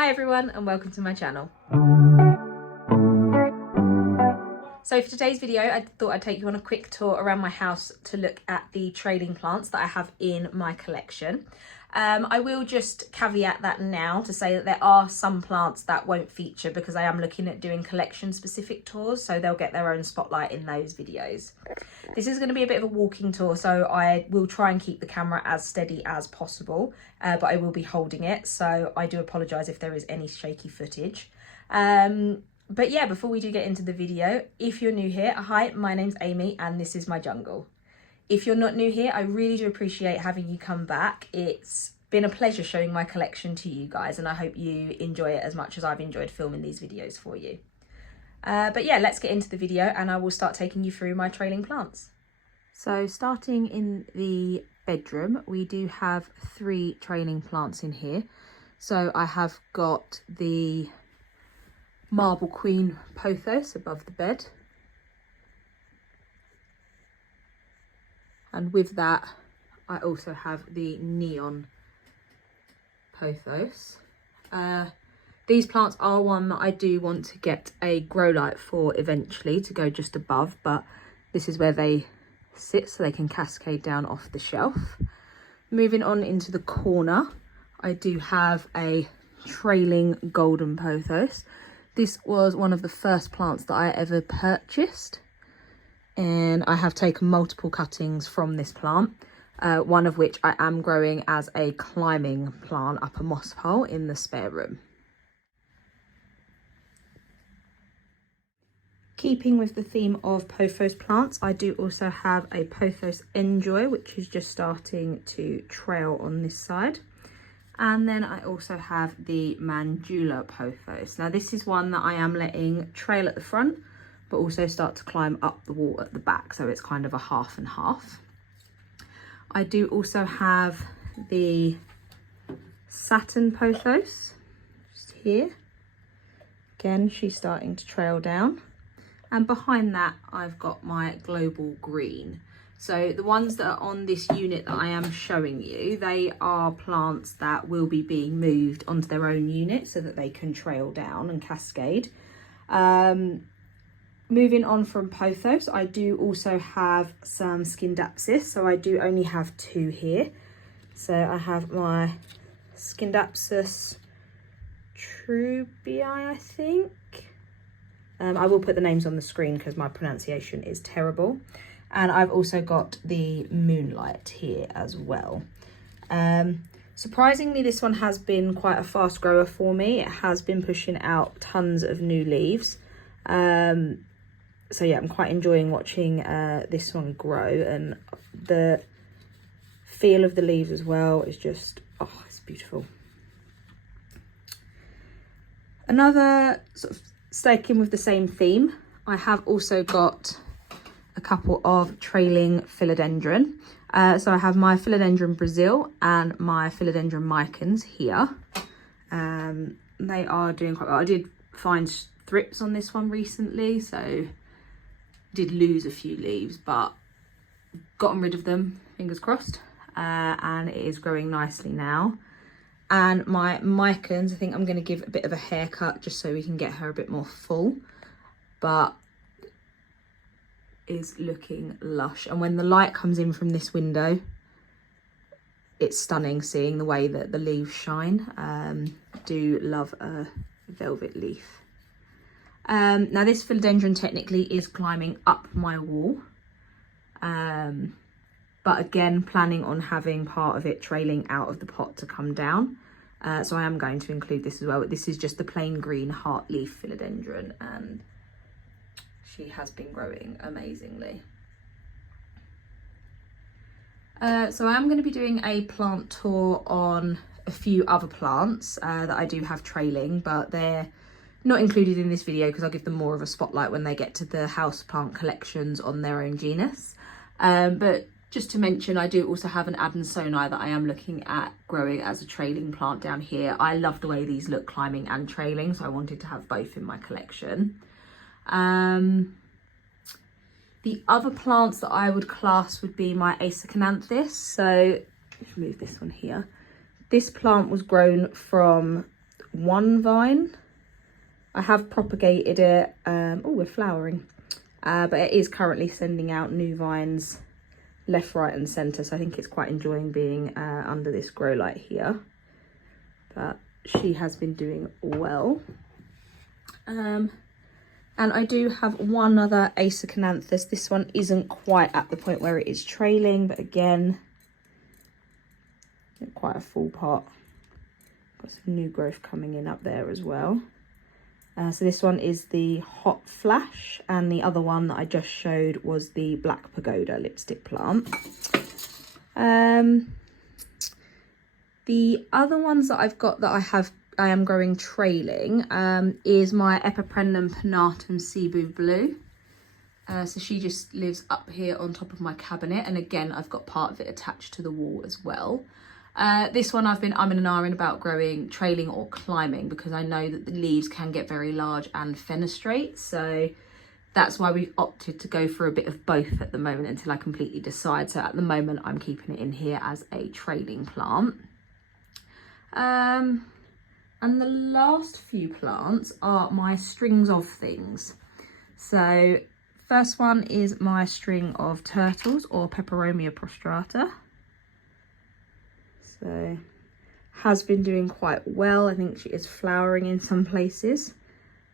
Hi everyone and welcome to my channel. So for today's video I thought I'd take you on a quick tour around my house to look at the trailing plants that I have in my collection. I will just caveat that now to say that there are some plants that won't feature because I am looking at doing collection specific tours, so they'll get their own spotlight in those videos. This is going to be a bit of a walking tour, so I will try and keep the camera as steady as possible, but I will be holding it, so I do apologise if there is any shaky footage. But yeah, before we do get into the video, if you're new here, hi, my name's Amy and this is my jungle. If you're not new here, I really do appreciate having you come back. It's been a pleasure showing my collection to you guys and I hope you enjoy it as much as I've enjoyed filming these videos for you. But yeah, let's get into the video and I will start taking you through my trailing plants. So starting in the bedroom, we do have 3 trailing plants in here. So I have got the Marble Queen Pothos above the bed. And with that, I also have the Neon Pothos. These plants are one that I do want to get a grow light for eventually to go just above, but this is where they sit so they can cascade down off the shelf. Moving on into the corner, I do have a trailing golden pothos. This was one of the first plants that I ever purchased, and I have taken multiple cuttings from this plant, one of which I am growing as a climbing plant up a moss pole in the spare room. Keeping with the theme of pothos plants, I do also have a Pothos Enjoy, which is just starting to trail on this side. And then I also have the Mandula Pothos. Now this is one that I am letting trail at the front, but also start to climb up the wall at the back. So it's kind of a half and half. I do also have the Saturn Pothos just here. Again, she's starting to trail down. And behind that, I've got my Global Green. So the ones that are on this unit that I am showing you, they are plants that will be being moved onto their own unit so that they can trail down and cascade. Moving on from Pothos, I do also have some Scindapsus. So I do only have 2 here. So I have my Scindapsus trubii, I think. I will put the names on the screen because my pronunciation is terrible. And I've also got the Moonlight here as well. Surprisingly, this one has been quite a fast grower for me. It has been pushing out tons of new leaves. So yeah, I'm quite enjoying watching this one grow, and the feel of the leaves as well is just, oh, it's beautiful. Another sort of sticking with the same theme, I have also got a couple of trailing Philodendron. So I have my Philodendron Brazil and my Philodendron Micans here. They are doing quite well. I did find thrips on this one recently, so did lose a few leaves, but gotten rid of them, fingers crossed, and it is growing nicely now. And my Micans, I think I'm going to give a bit of a haircut just so we can get her a bit more full, but is looking lush. And when the light comes in from this window, it's stunning seeing the way that the leaves shine. Do love a velvet leaf. Now this philodendron technically is climbing up my wall, but again planning on having part of it trailing out of the pot to come down, so I am going to include this as well. But this is just the plain green heart leaf philodendron and she has been growing amazingly. So I am going to be doing a plant tour on a few other plants that I do have trailing, but they're not included in this video because I'll give them more of a spotlight when they get to the houseplant collections on their own genus. But just to mention, I do also have an Adansonii that I am looking at growing as a trailing plant down here. I love the way these look climbing and trailing, so I wanted to have both in my collection. The other plants that I would class would be my Aeschynanthus. So let's move this one here. This plant was grown from one vine. I have propagated it. Oh, we're flowering. But it is currently sending out new vines left, right and centre. So I think it's quite enjoying being under this grow light here. But she has been doing well. And I do have one other Aeschynanthus. This one isn't quite at the point where it is trailing, but again, quite a full pot. Got some new growth coming in up there as well. So this one is the Hot Flash, and the other one that I just showed was the Black Pagoda lipstick plant. The other ones that I've got that I am growing trailing is my Epipremnum pinnatum Cebu Blue. So she just lives up here on top of my cabinet, and again I've got part of it attached to the wall as well. This one I'm in and ahhing about growing trailing or climbing, because I know that the leaves can get very large and fenestrate, so that's why we've opted to go for a bit of both at the moment until I completely decide. So at the moment I'm keeping it in here as a trailing plant. And the last few plants are my strings of things. So first one is my string of turtles, or Peperomia prostrata. So has been doing quite well. I think she is flowering in some places.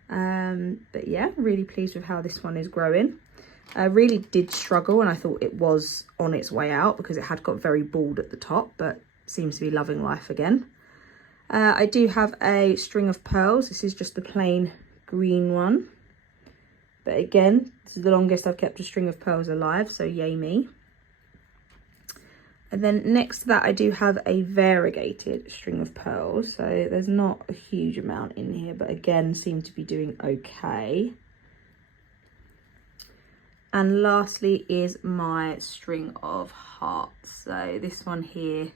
But yeah, really pleased with how this one is growing. I really did struggle, and I thought it was on its way out because it had got very bald at the top, but seems to be loving life again. I do have a string of pearls. This is just the plain green one. But again, this is the longest I've kept a string of pearls alive, so yay me. And then next to that, I do have a variegated string of pearls. So there's not a huge amount in here, but again, seem to be doing okay. And lastly is my string of hearts. So this one here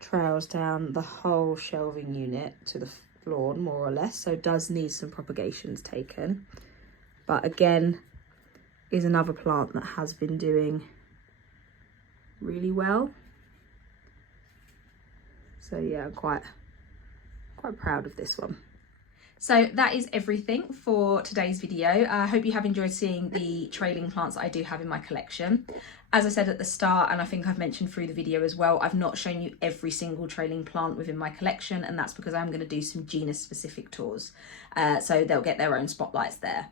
trails down the whole shelving unit to the floor, more or less. So does need some propagations taken. But again, is another plant that has been doing really well. So yeah, I'm quite proud of this one. So that is everything for today's video. I hope you have enjoyed seeing the trailing plants that I do have in my collection. As I said at the start, and I think I've mentioned through the video as well, I've not shown you every single trailing plant within my collection, and that's because I'm going to do some genus specific tours. So they'll get their own spotlights there.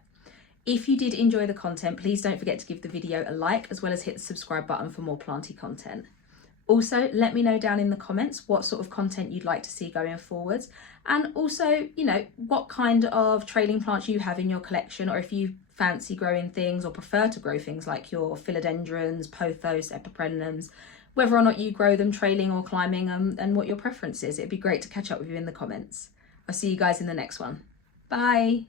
If you did enjoy the content, please don't forget to give the video a like, as well as hit the subscribe button for more planty content. Also, let me know down in the comments what sort of content you'd like to see going forwards, and also, you know, what kind of trailing plants you have in your collection, or if you fancy growing things or prefer to grow things like your Philodendrons, Pothos, Epipremnums, whether or not you grow them trailing or climbing, and what your preference is. It'd be great to catch up with you in the comments. I'll see you guys in the next one. Bye.